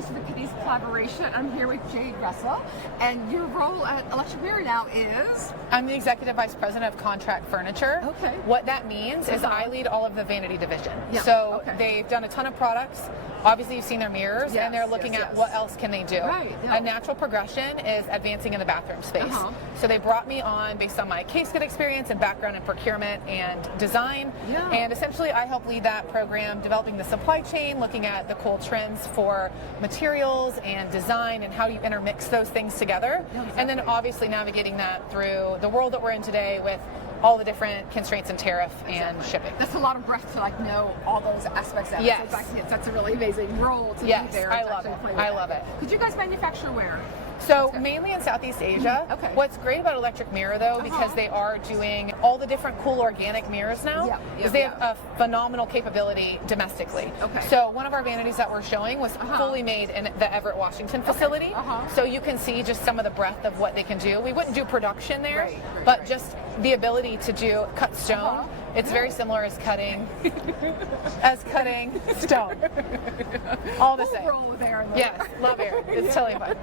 Francis for the Cadiz Collaboration. I'm here with Jade Russell, and your role at Electric Mirror now is? I'm the Executive Vice President of Contract Furniture. Okay. What that means is I lead all of the Vanity division. Yeah. So Okay. they've done a ton of products. Obviously, you've seen their mirrors, Yes, and they're looking yes, at yes. what else can they do. Right, yeah. A natural progression is advancing in the bathroom space. So they brought me on based on my case kit experience and background in procurement and design. Yeah. And essentially, I help lead that program, developing the supply chain, looking at the cool trends for materials and design and how you intermix those things together. Yeah, exactly. And then obviously navigating that through the world that we're in today with all the different constraints and tariff and shipping. That's a lot of breath to know all those aspects of it. Yes. So that's a really amazing role to Yes, be there. I to love actually it. play with I love it. Because you guys manufacture where? So mainly in Southeast Asia. Okay. What's great about Electric Mirror though, because they are doing all the different cool organic mirrors now, is they have a phenomenal capability domestically. Okay. So one of our vanities that we're showing was fully made in the Everett, Washington facility. So you can see just some of the breadth of what they can do. We wouldn't do production there, but just the ability to cut stone. It's very similar as cutting stone. All the same. Roll there. Yes, love it. It's totally fun.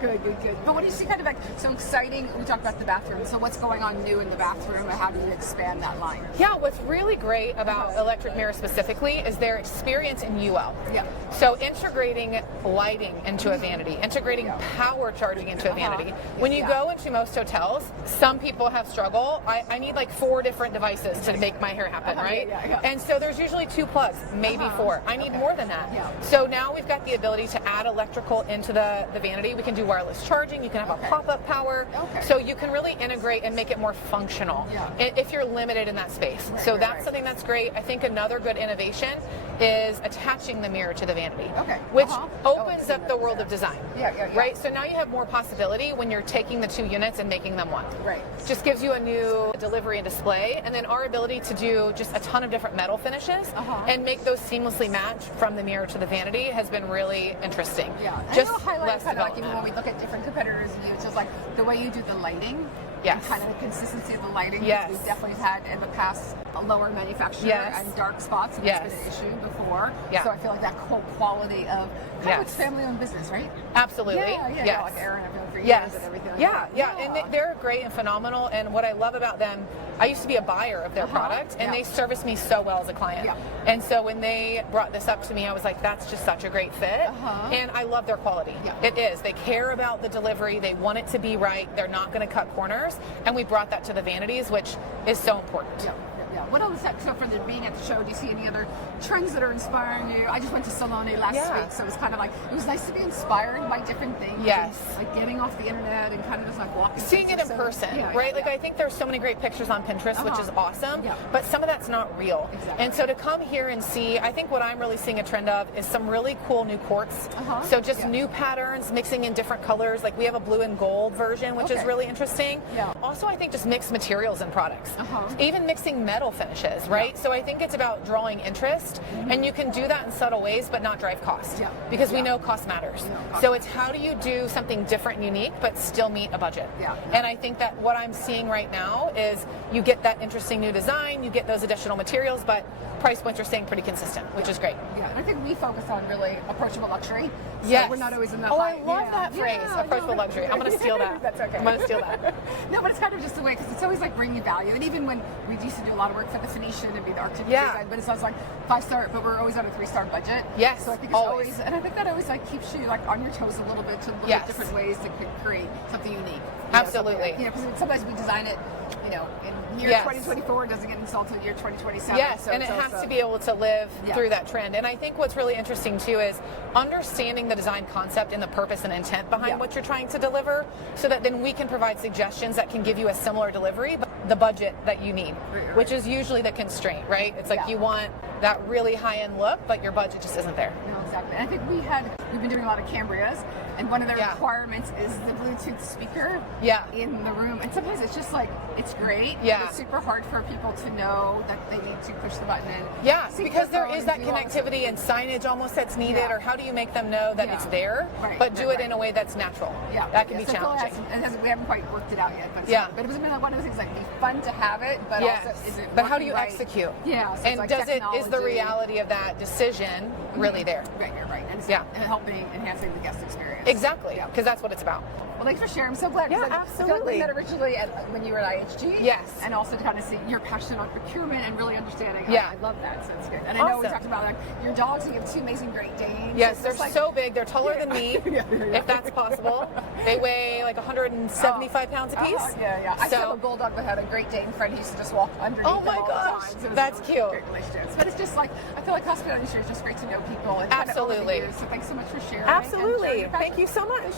Good. But what do you see kind of so exciting? We talked about the bathroom. So what's going on new in the bathroom, and how do you expand that line? Yeah, what's really great about Electric Mirror specifically is their experience in UL. Yeah. So integrating lighting into a vanity, integrating power charging into a vanity. When you go into most hotels, some people have struggle. I need like 4 different devices to make my hair happen, right? And so there's usually 2 plugs, maybe 4. I need more than that. So now we've got the ability to add electrical into the vanity. We can do wireless charging. You can have a pop-up power. So you can really integrate and make it more functional if you're limited in that space. So that's something that's great. I think another good innovation is attaching the mirror to the vanity, which opens up the world of design. Right? So now you have more possibility when you're taking the 2 units and making them one. Just gives you a new delivery and display, and then our ability to do just a ton of different metal finishes and make those seamlessly match from the mirror to the vanity has been really interesting. Just less kind of like development. even when we look at different competitors, it's just like the way you do the lighting. Kind of the consistency of the lighting. We definitely had in the past a lower manufacturer and dark spots, and it's been an issue before. So I feel like that whole quality of kind of it's family-owned business, right? Absolutely. Like Aaron, I've known for years and everything. And they're great and phenomenal. And what I love about them, I used to be a buyer of their product, and they serviced me so well as a client. And so when they brought this up to me, I was like, that's just such a great fit. And I love their quality. It is. They care about the delivery. They want it to be right. They're not going to cut corners. And we brought that to the vanities, which is so important. What else, so for being at the show, do you see any other trends that are inspiring you? I just went to Salone last week, so it was kind of like, it was nice to be inspired by different things. And, like getting off the internet and kind of just like walking. Seeing it in person, right? Like I think there's so many great pictures on Pinterest, which is awesome, but some of that's not real. And so to come here and see, I think what I'm really seeing a trend of is some really cool new quartz. So just new patterns, mixing in different colors. Like we have a blue and gold version, which is really interesting. Also, I think just mixed materials and products. Even mixing metal finishes, right? So I think it's about drawing interest, and you can do that in subtle ways but not drive cost, because we know cost matters. So it's how do you do something different and unique but still meet a budget. And I think that what I'm seeing right now is you get that interesting new design, you get those additional materials, but price points are staying pretty consistent, which is great. And I think we focus on really approachable luxury. So we're not always in that I love that phrase, approachable luxury. I'm going to steal that. That's okay. I'm going to steal that. No, but it's kind of just the way, because it's always like bringing value. And even when we used to do a lot of work for the Phoenician and be the artistic design, but it sounds like 5-star, but we're always on a 3-star budget. So I think it's always, and I think that always like keeps you like on your toes a little bit to look at different ways to create something unique. Absolutely. Because sometimes we design it, in year 2024, it doesn't get installed until year 2027. And it has to be able to live through that trend. And I think what's really interesting too is understanding the design concept and the purpose and intent behind what you're trying to deliver, so that then we can provide suggestions that can give you a similar delivery, but the budget that you need, which is usually the constraint, right? It's like you want that really high-end look, but your budget just isn't there. No, exactly. And I think we've been doing a lot of Cambrias, and one of the requirements is the Bluetooth speaker in the room. And sometimes it's just like, it's great, but it's super hard for people to know that they need to push the button in. Because there is that connectivity and signage almost that's needed, or how do you make them know that it's there, but do it in a way that's natural? That can be challenging. We haven't quite worked it out yet, but but it was one of the things like be fun to have it, but also is it but how do you execute? So and like is the reality of that decision really there? get here, right? And, and helping, enhancing the guest experience. Exactly, because that's what it's about. Well, thanks for sharing. I'm so glad. Yeah, I feel absolutely. like we met originally when you were at IHG. Yes. And also to kind of see your passion on procurement and really understanding. Yeah. I love that. So it's good. And I know we talked about like your dogs. You have 2 amazing Great Danes. Yes, they're so big. They're taller than me, if that's possible. They weigh like 175 pounds a piece. I used to have a bulldog that had a Great Dane friend who used to just walk underneath Oh my all gosh, the time. So that's cute. Great relationships. But it's just like, I feel like hospitality industry is just great to know people. And Absolutely. Kind of so thanks so much for sharing. Absolutely. Thank you so much.